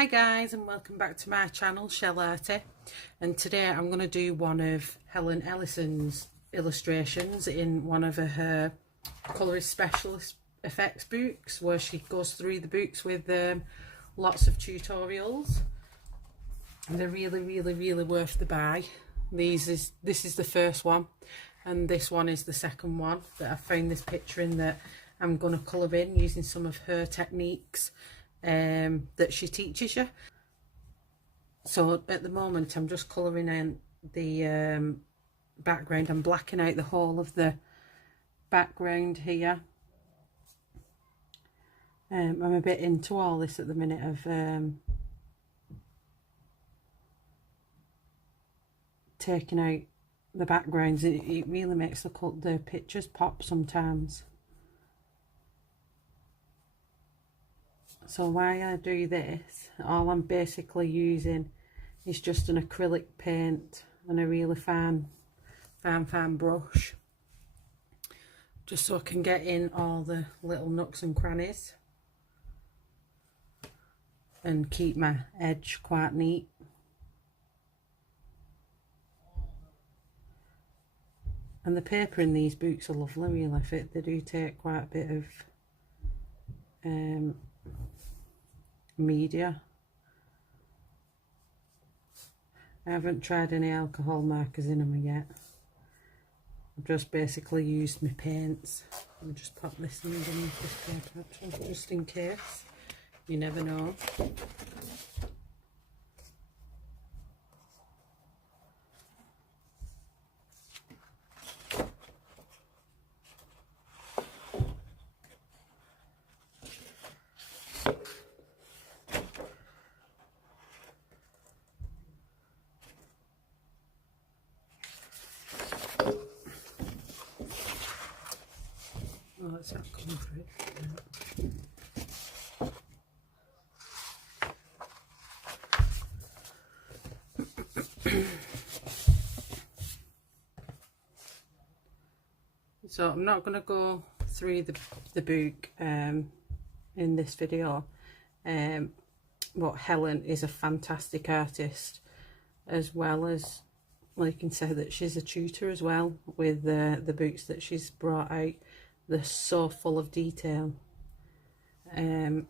Hi guys, and welcome back to my channel, Shellarty, and today I'm going to do one of Helen Elliston's illustrations in one of her colourist specialist effects books, where she goes through the books with lots of tutorials, and they're really worth the buy. This is the first one, and this one is the second one that I found this picture in, that I'm going to colour in using some of her techniques that she teaches you. So at the moment I'm just colouring in the background. I'm blacking out the whole of the background here. I'm a bit into all this at the minute of taking out the backgrounds. It really makes the pictures pop sometimes. So while I do this, all I'm basically using is just an acrylic paint and a really fine brush, just so I can get in all the little nooks and crannies and keep my edge quite neat. And the paper in these books are lovely, really. They do take quite a bit of media. I haven't tried any alcohol markers in them yet. I've just basically used my paints. I'll just pop this in underneath this paper actually, just in case. You never know. Oh, it's not coming through. So I'm not going to go through the book in this video, but Helen is a fantastic artist, as well as, well, you can say that she's a tutor as well with the books that she's brought out. They're so full of detail, and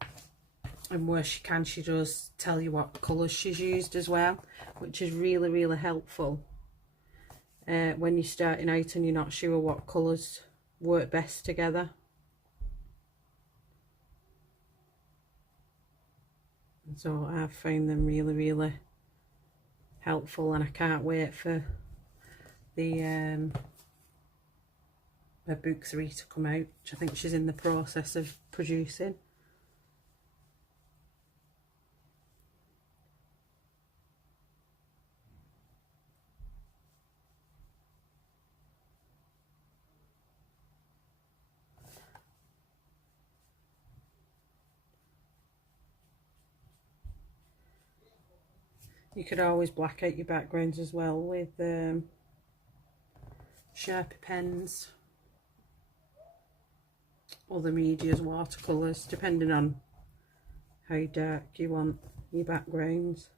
where she can, she does tell you what colours she's used as well, which is really helpful when you're starting out and you're not sure what colours work best together. So I've found them really helpful, and I can't wait for the book 3 to come out, which I think she's in the process of producing. You could always black out your backgrounds as well with Sharpie pens, other medias, watercolours, depending on how dark you want your backgrounds.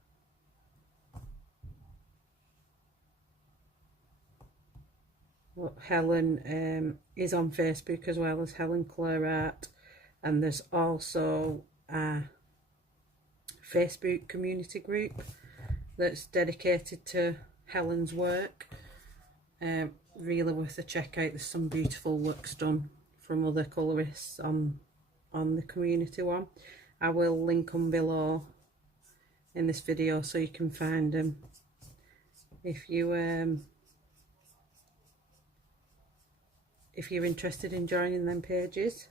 But Helen is on Facebook as well as Helen Claire Art, and there's also a Facebook community group that's dedicated to Helen's work. Really worth a check out. There's some beautiful works done from other colourists on the community one. I will link them below in this video so you can find them if you're interested in joining them pages.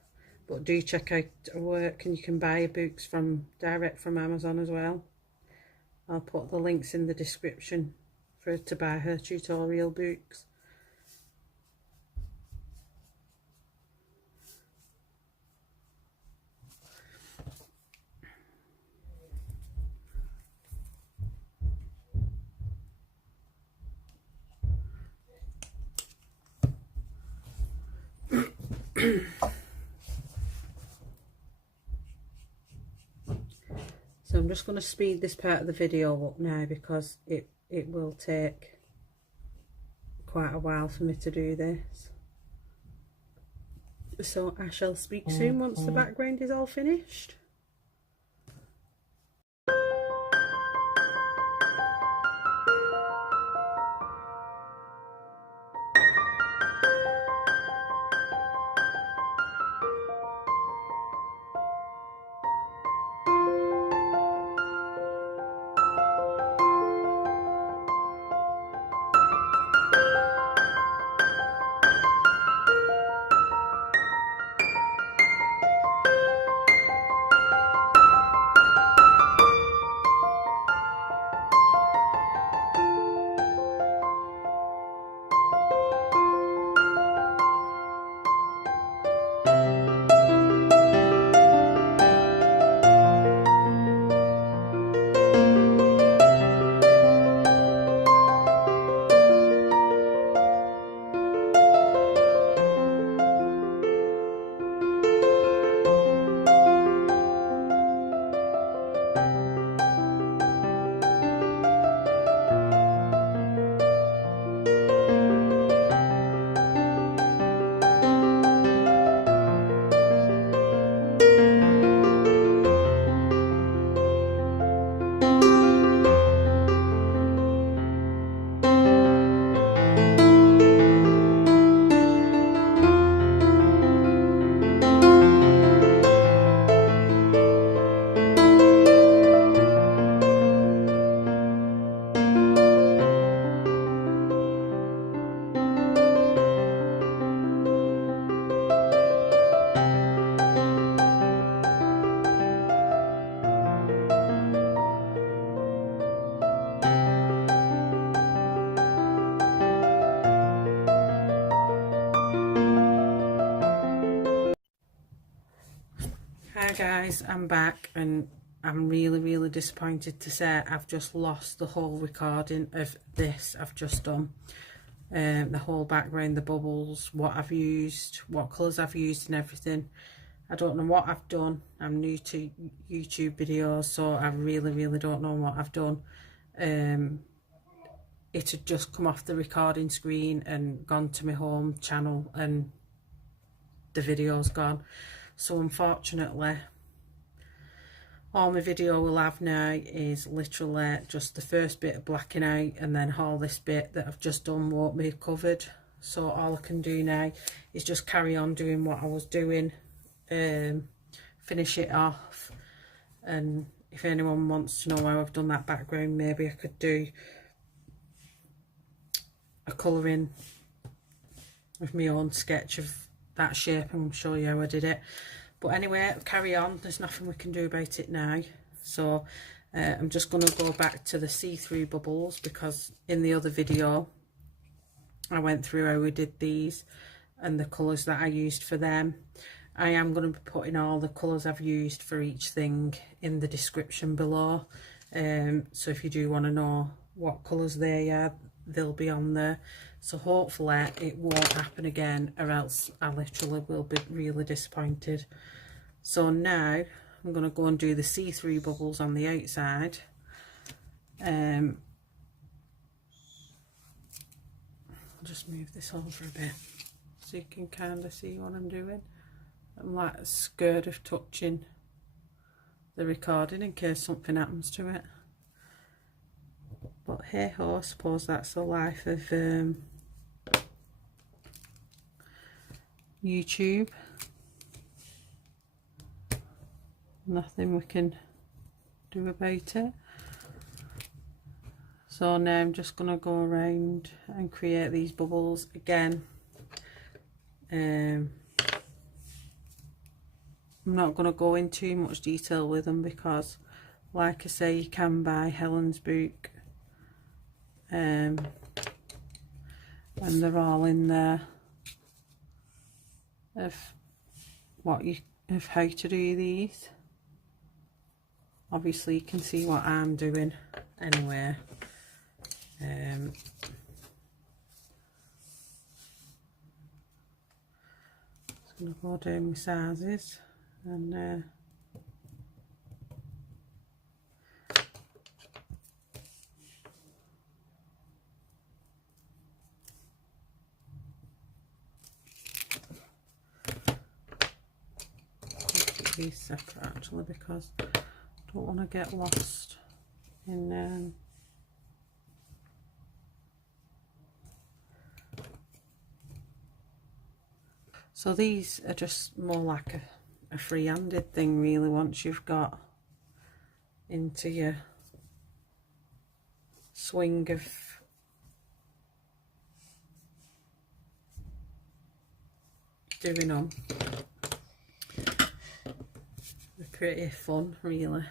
But do check out her work, and you can buy her books direct from Amazon as well. I'll put the links in the description to buy her tutorial books. just going to speed this part of the video up now because it will take quite a while for me to do this. So I shall speak soon once the background is all finished. Hi guys, I'm back and I'm really disappointed to say I've just lost the whole recording of this I've just done. The whole background, the bubbles, what I've used, what colours I've used and everything. I don't know what I've done. I'm new to YouTube videos, so I really don't know what I've done. It had just come off the recording screen and gone to my home channel and the video's gone. So unfortunately, all my video will have now is literally just the first bit of blacking out, and then all this bit that I've just done won't be covered. So all I can do now is just carry on doing what I was doing, finish it off. And if anyone wants to know how I've done that background, maybe I could do a colouring with my own sketch of that shape and show you how I did it. But anyway, carry on, there's nothing we can do about it now. So I'm just going to go back to the see-through bubbles, because in the other video I went through how we did these and the colours that I used for them. I am going to be putting all the colours I've used for each thing in the description below, so if you do want to know what colours they are, they'll be on there. So hopefully it won't happen again, or else I literally will be really disappointed. So now I'm going to go and do the see-through bubbles on the outside. I'll just move this over a bit so you can kind of see what I'm doing. I'm like scared of touching the recording in case something happens to it. But hey ho, I suppose that's the life of YouTube. Nothing we can do about it. So now I'm just going to go around and create these bubbles again. I'm not going to go in too much detail with them because, like I say, you can buy Helen's book. And they're all in there of how to do these. Obviously you can see what I'm doing anyway. Just gonna go down my sizes and these separate actually, because I don't want to get lost in so these are just more like a free-handed thing really, once you've got into your swing of doing them. They're pretty fun really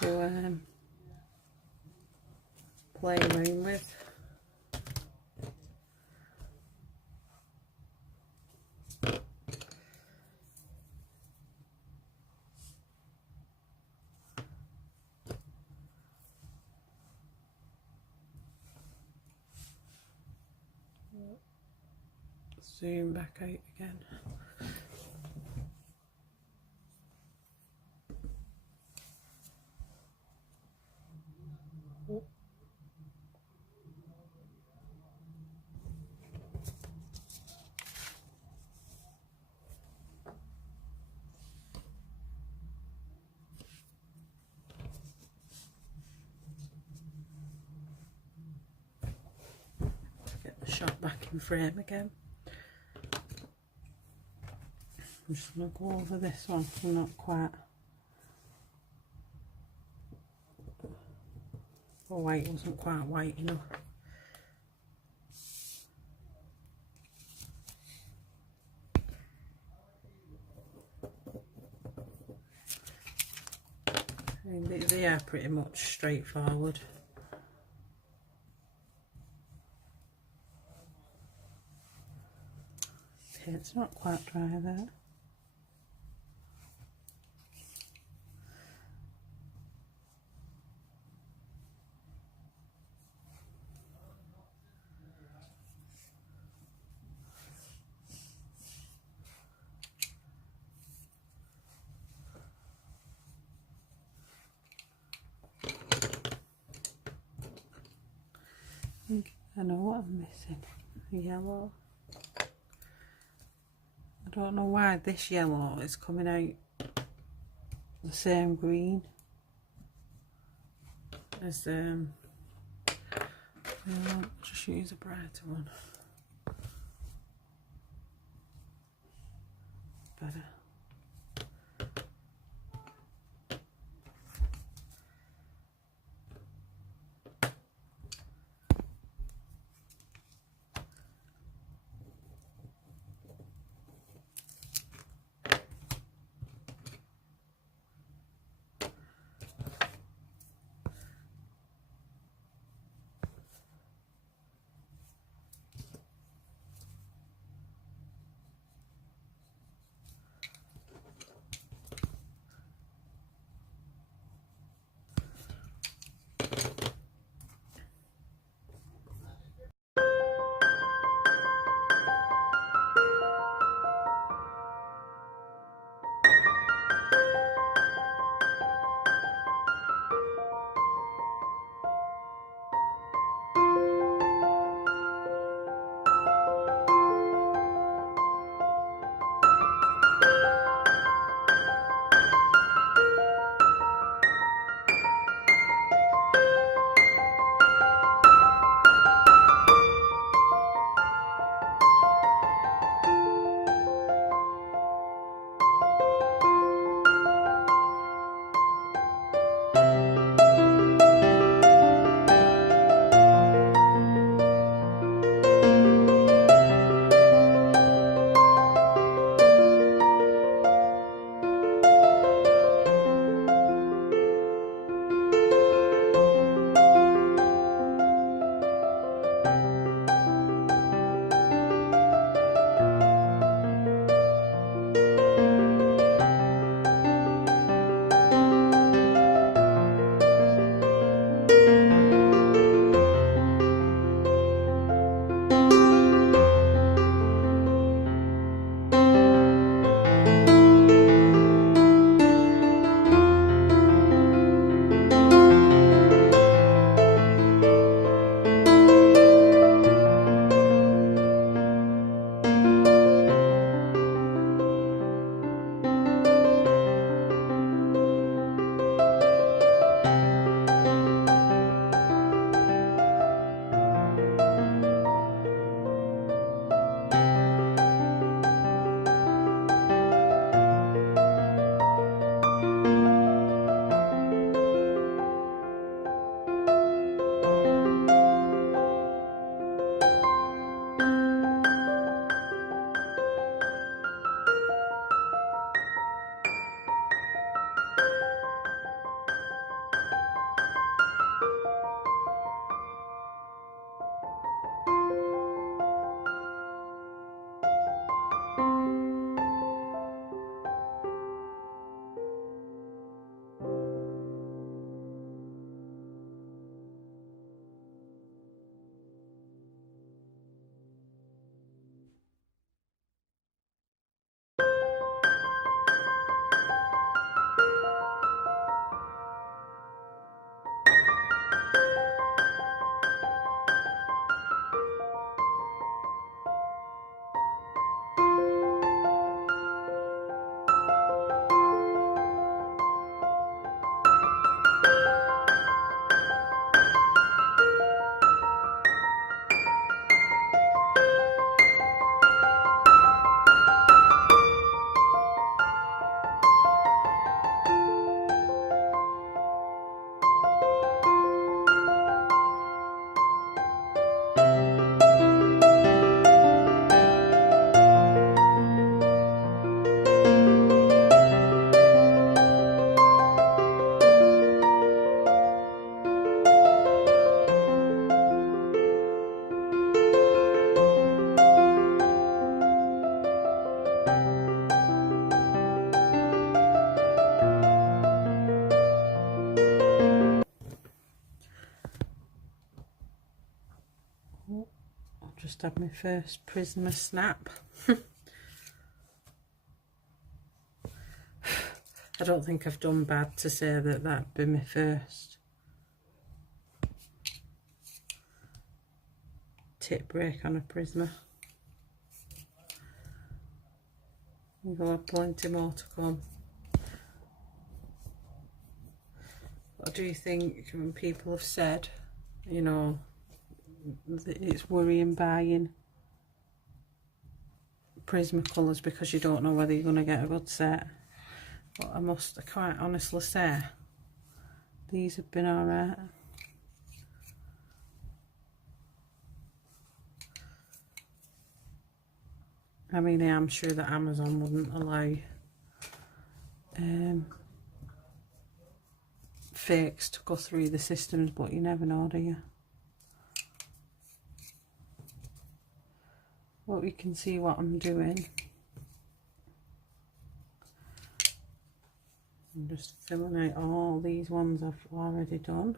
to play around with. Zoom back out again. Get the shot back in frame again. I'm just going to go over this one. I'm not quite. The white wasn't quite white enough. I mean, they are pretty much straightforward. Okay, it's not quite dry there. I know what I'm missing. Yellow. I don't know why this yellow is coming out the same green as I'll just use a brighter one. Better. I'll just have my first Prisma snap. I don't think I've done bad to say that that'd be my first tip break on a Prisma. We'll have plenty more to come. But I do think when people have said, you know, that it's worrying buying Prismacolours because you don't know whether you're going to get a good set. But I must quite honestly say, these have been alright. I mean, I am sure that Amazon wouldn't allow fakes to go through the systems, but you never know, do you? But you can see what I'm doing. I'm just filling out all these ones I've already done.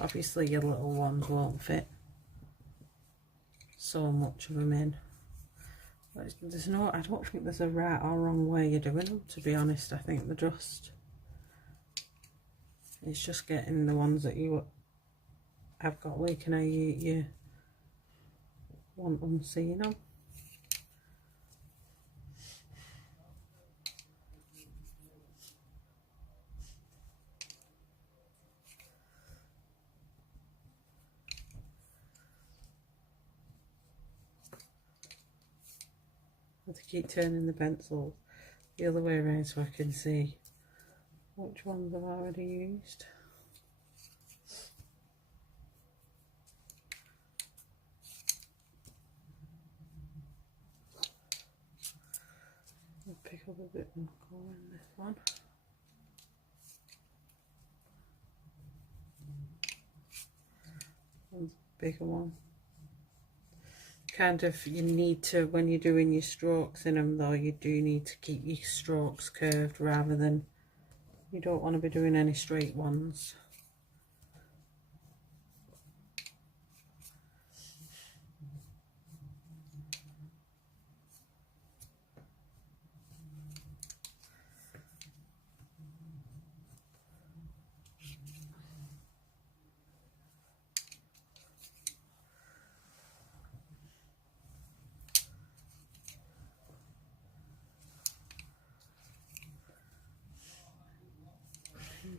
Obviously your little ones won't fit so much of them in. But there's no, I don't think there's a right or wrong way you're doing them, to be honest. I think they're just, it's just getting the ones that you have got leaking out you want them seeing them. I have to keep turning the pencils the other way around so I can see which ones I've already used. I'll pick up a bit more colour in this one. One's a bigger one. Kind of, you need to, when you're doing your strokes in them though, you do need to keep your strokes curved rather than, you don't want to be doing any straight ones.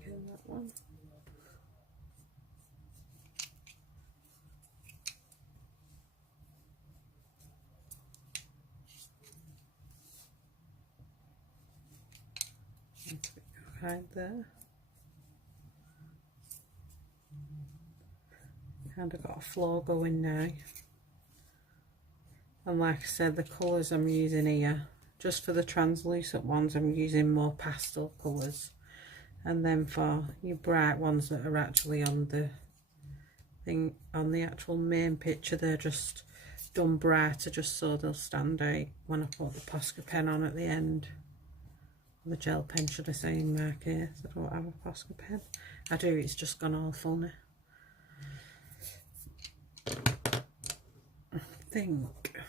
That one. Right there. Kind of got a flow going now. And like I said, the colours I'm using here, just for the translucent ones, I'm using more pastel colours. And then for your bright ones that are actually on the thing, on the actual main picture, they're just done brighter just so they'll stand out when I put the Posca pen on at the end. The gel pen, should I say, in my case. I don't have a Posca pen. I do, it's just gone all funny. I think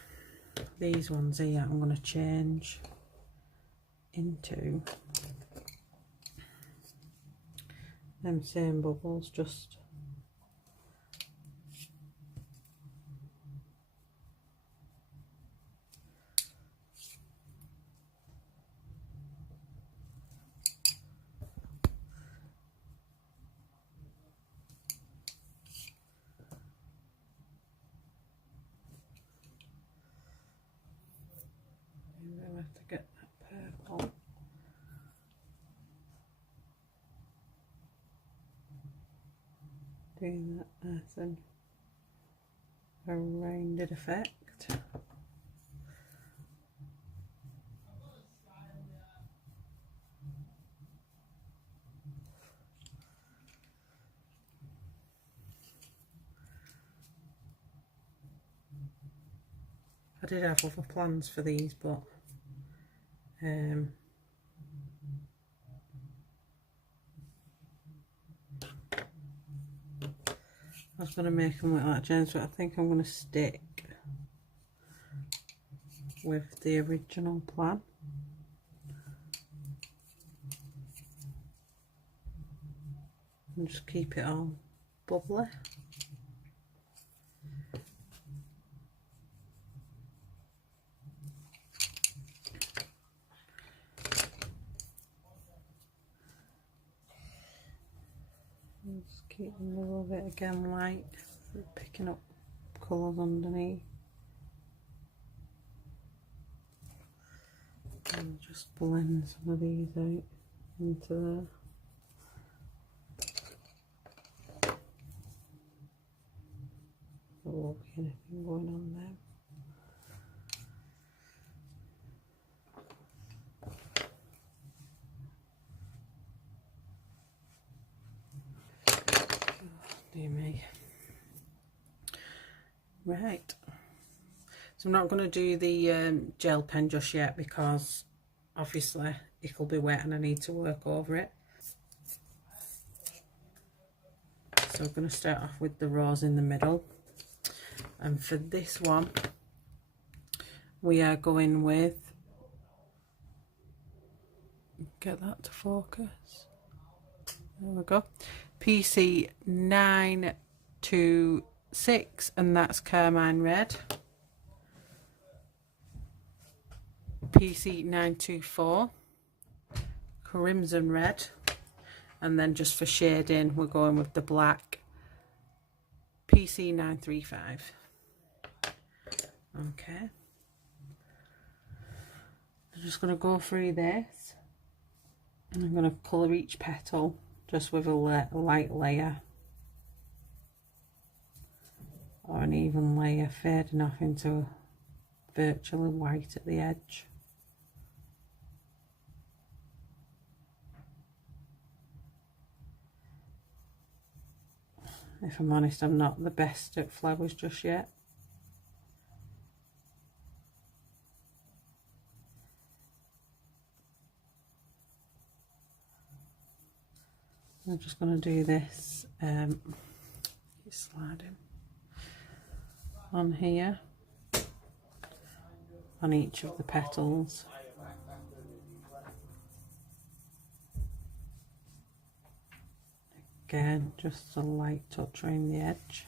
these ones here I'm going to change into them same bubbles, just I'll have to get that purple. Doing that as a rounded effect. I did have other plans for these, but I was going to make them look like gems, but I think I'm going to stick with the original plan. And just keep it all bubbly. Just keep them a little bit again light, picking up colours underneath. And just blend some of these out into there. There won't be anything going on there. Dear me. Right, so I'm not going to do the gel pen just yet because obviously it'll be wet and I need to work over it. So I'm going to start off with the rose in the middle, and for this one we are going with, get that to focus, there we go, PC926, and that's Carmine Red. PC924 Crimson Red, and then just for shading we're going with the black PC935. Okay, I'm just going to go through this and I'm going to colour each petal just with a light layer or an even layer, fading off into virtually white at the edge. If I'm honest, I'm not the best at flowers just yet. I'm just going to do this sliding on here, on each of the petals. Again, just a light touch around the edge.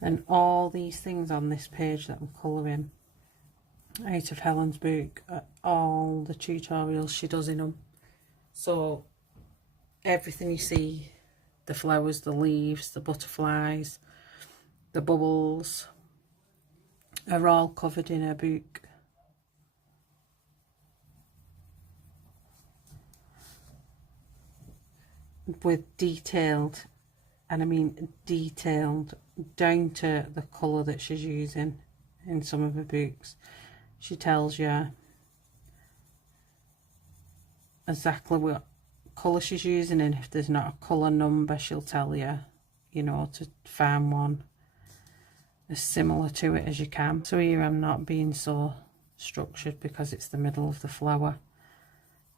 And all these things on this page that I'm colouring out of Helen's book are all the tutorials she does in them. So everything you see, the flowers, the leaves, the butterflies, the bubbles, are all covered in her book. With detailed, and I mean detailed, down to the colour that she's using in some of her books. She tells you exactly what colour she's using, and if there's not a colour number she'll tell you, you know, to find one as similar to it as you can. So here I'm not being so structured because it's the middle of the flower,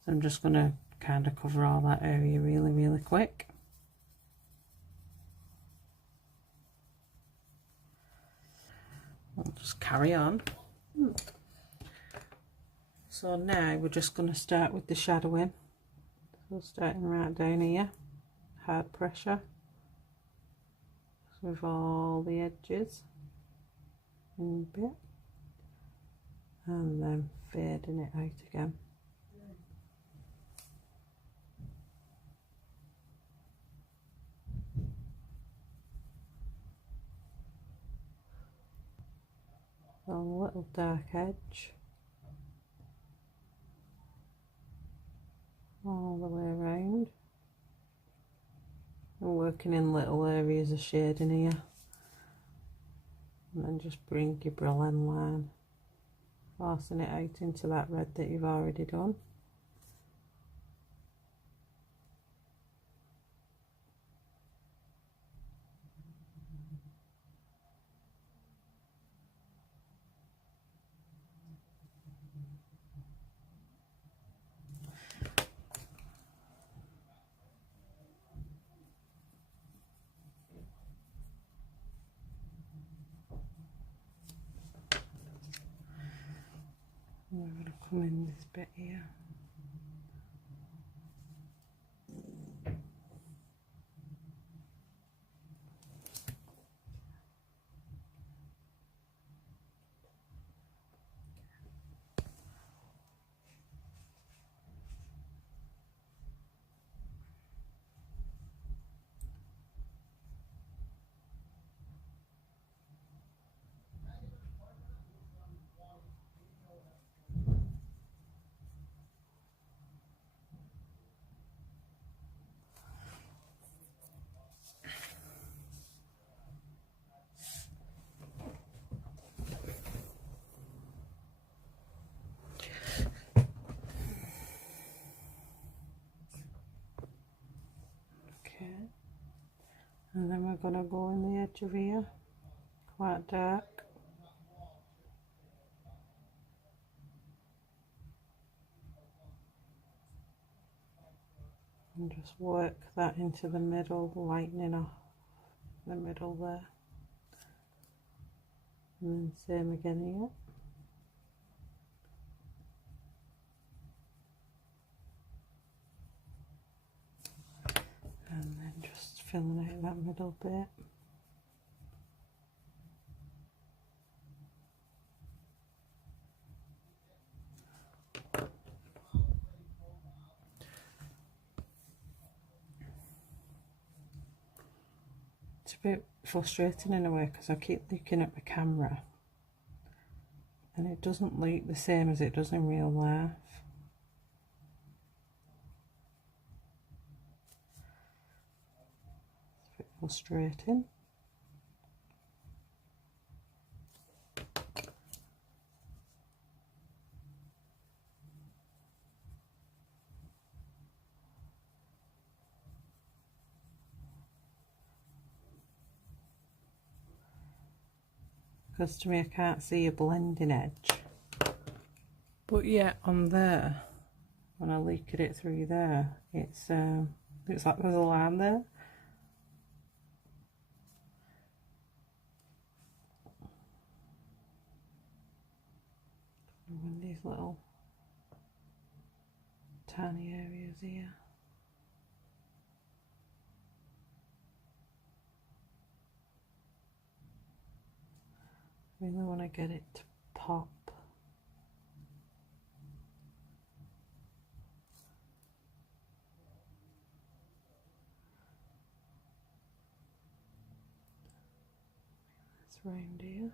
so I'm just going to kind of cover all that area really quick. I'll just carry on. So now we're just going to start with the shadowing. So starting right down here, hard pressure with all the edges in a bit, and then fading it out again. A little dark edge all the way around. I'm working in little areas of shading here, and then just bring your Berlin line, forcing it out into that red that you've already done. I'm going to come in this bit here. And then we're going to go in the edge of here, quite dark. And just work that into the middle, lightening off the middle there. And then same again here. And then just filling out that middle bit. It's a bit frustrating in a way because I keep looking at the camera and it doesn't look the same as it does in real life. It's a bit frustrating. Because to me I can't see a blending edge. But yeah, on there, when I look at it through there, it's looks like there's a line there. And these little tiny areas here. I really want to get it to pop. It's round here.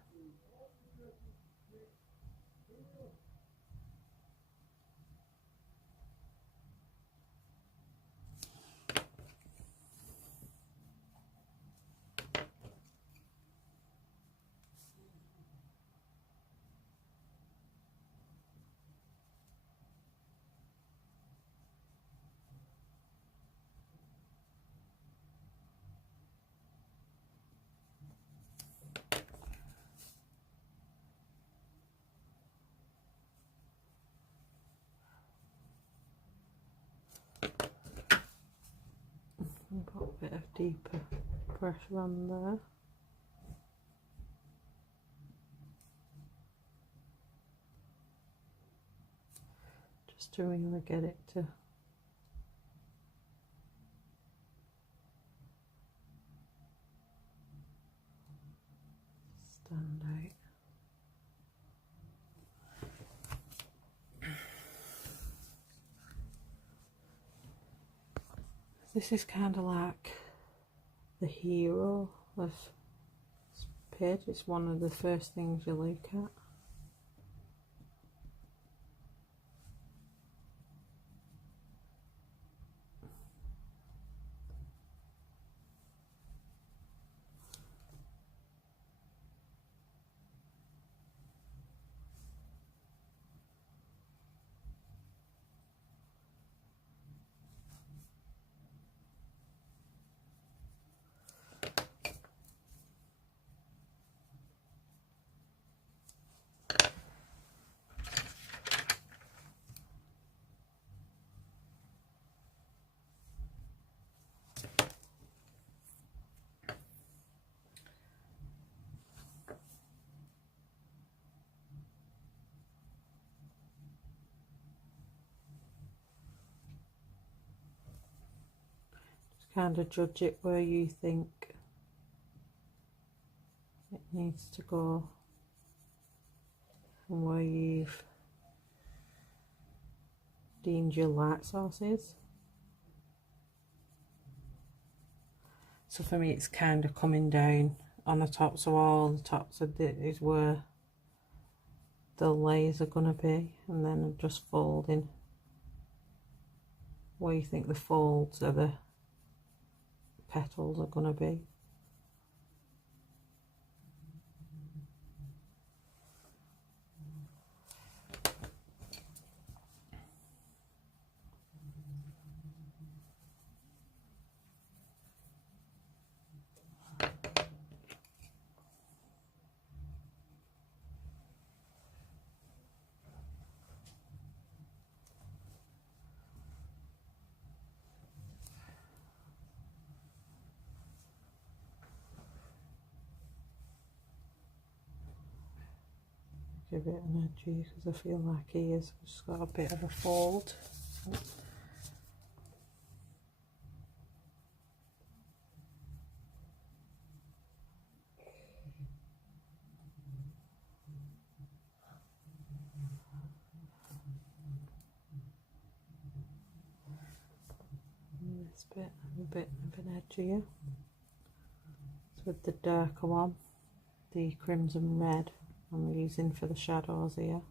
And put a bit of deeper pressure on there. Just to really get it to stand out. This is kind of like the hero of this page. It's one of the first things you look at. kind of judge it where you think it needs to go and where you've deemed your light source is. So for me it's kind of coming down on the top, so all the tops of it is where the layers are going to be, and then just folding where you think the folds of the petals are going to be. Give it an edgy because I feel like he has just got a bit of a fold. This bit, a bit of an edgier. So with the darker one, the crimson red, I'm using for the shadows here.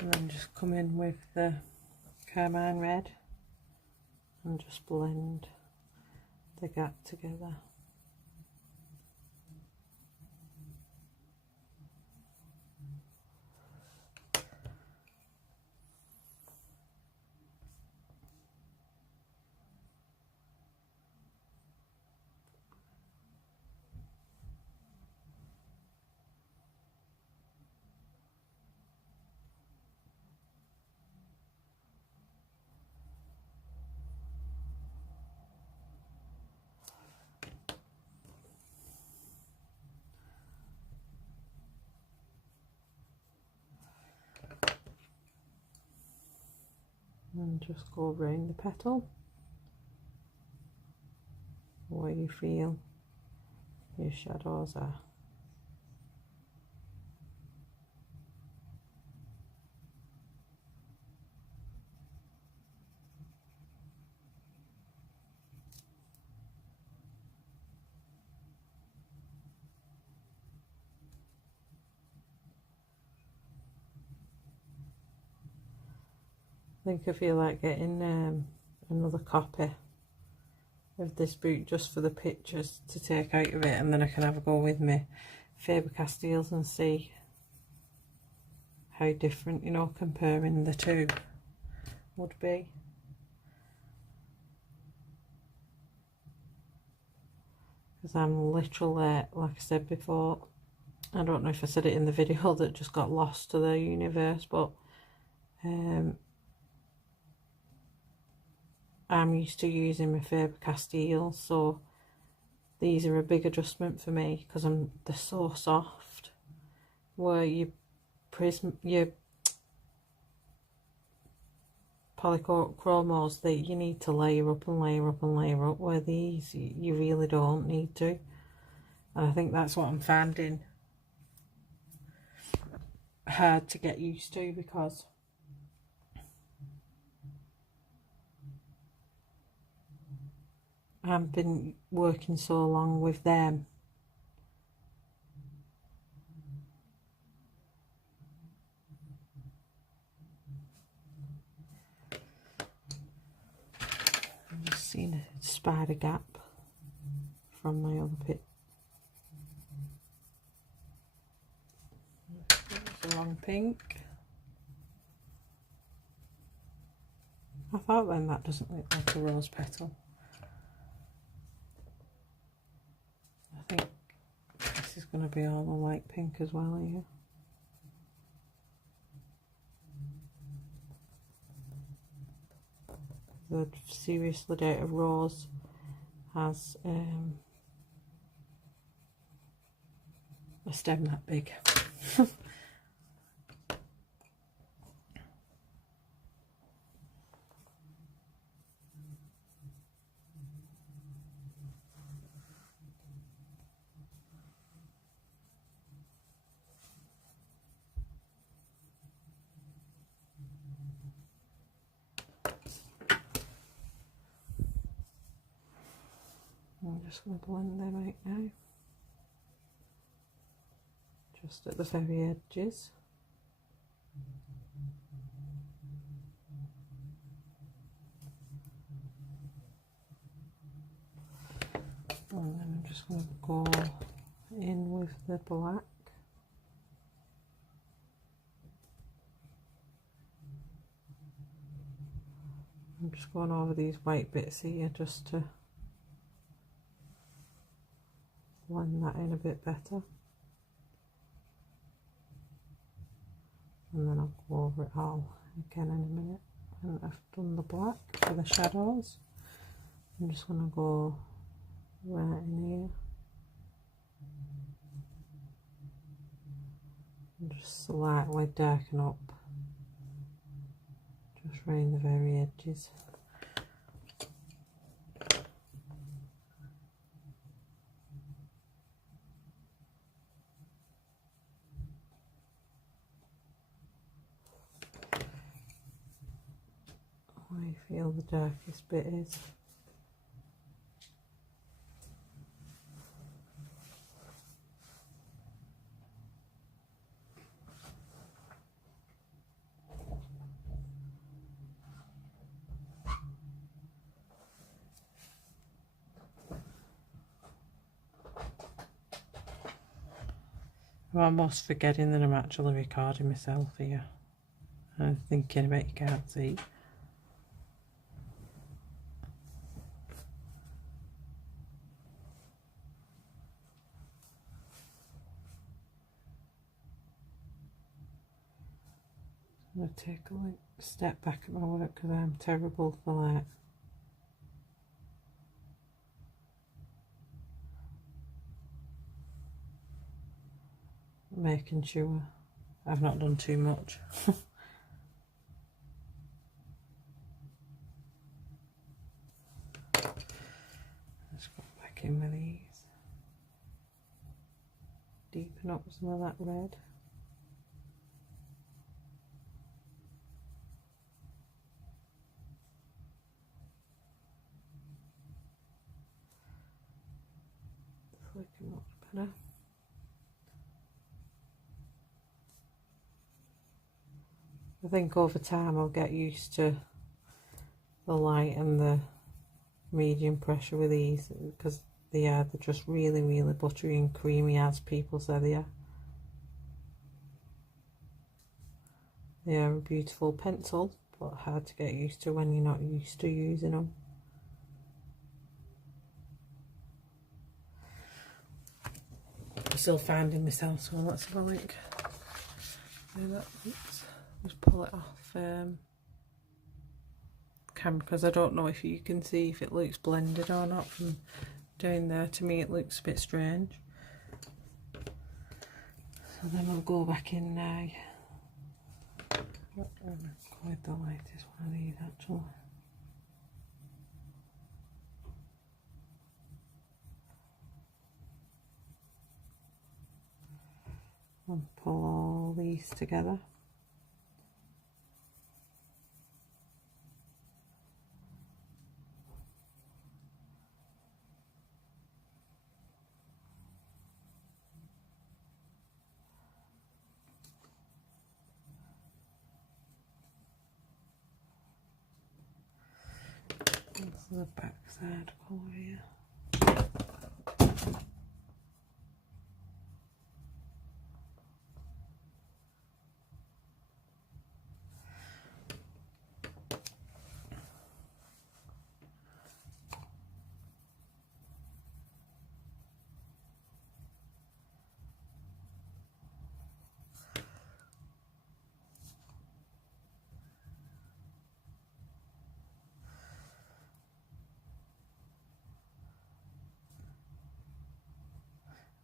And then just come in with the carmine red and just blend the gap together. And just go around the petal where you feel your shadows are. I think I feel like getting another copy of this book just for the pictures to take out of it, and then I can have a go with my Faber-Castells and see how different, you know, comparing the two would be. Because I'm literally, like I said before, I don't know if I said it in the video that just got lost to the universe, but I'm used to using my Faber-Castell, so these are a big adjustment for me because they're so soft. Where your Polychromos, you need to layer up and layer up and layer up, where these you really don't need to. And I think that's what I'm finding hard to get used to, because I've been working so long with them. I'm just seeing a spider gap from my other pit. That's the wrong pink. I thought then that doesn't look like a rose petal. I think this going to be all the light pink as well here. The Seriously Dated Rose has a stem that big. I'm just going to blend them out now, just at the very edges. And then I'm just going to go in with the black. I'm just going over these white bits here just to blend that in a bit better, and then I'll go over it all again in a minute. And I've done the black for the shadows. I'm just going to go right in here and just slightly darken up, just around the very edges. I feel the darkest bit is. I'm almost forgetting that I'm actually recording myself here. I'm thinking about you can't see. I'm going to take a step back at my work because I'm terrible for that. Making sure I've not done too much. Let's go back in with these. Deepen up some of that red. Looking much better. I think over time I'll get used to the light and the medium pressure with these, because they're just really, really buttery and creamy, as people say they are. They are a beautiful pencil, but hard to get used to when you're not used to using them. I'm still finding myself, so let's have a look. Just pull it off camera, because I don't know if you can see if it looks blended or not from down there. To me it looks a bit strange. So then I'll go back in now. Quite the lightest one of these actually. And pull all these together. This is the back side colour here.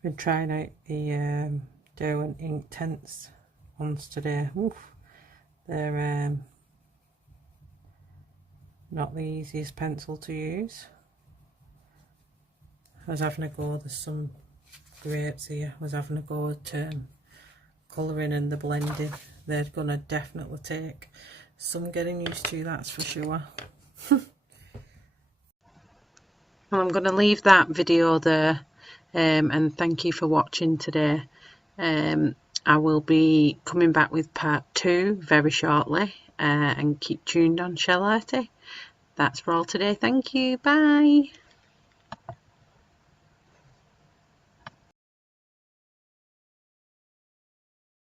Been trying out the Derwent Ink Tense ones today. Oof, they're not the easiest pencil to use. I was having a go, there's some grapes here, I was having a go at colouring and the blending. They're gonna definitely take some getting used to, that's for sure. Well, I'm gonna leave that video there, and thank you for watching today. I will be coming back with part 2 very shortly, and keep tuned on Shell Arty. That's for all today. Thank you. Bye.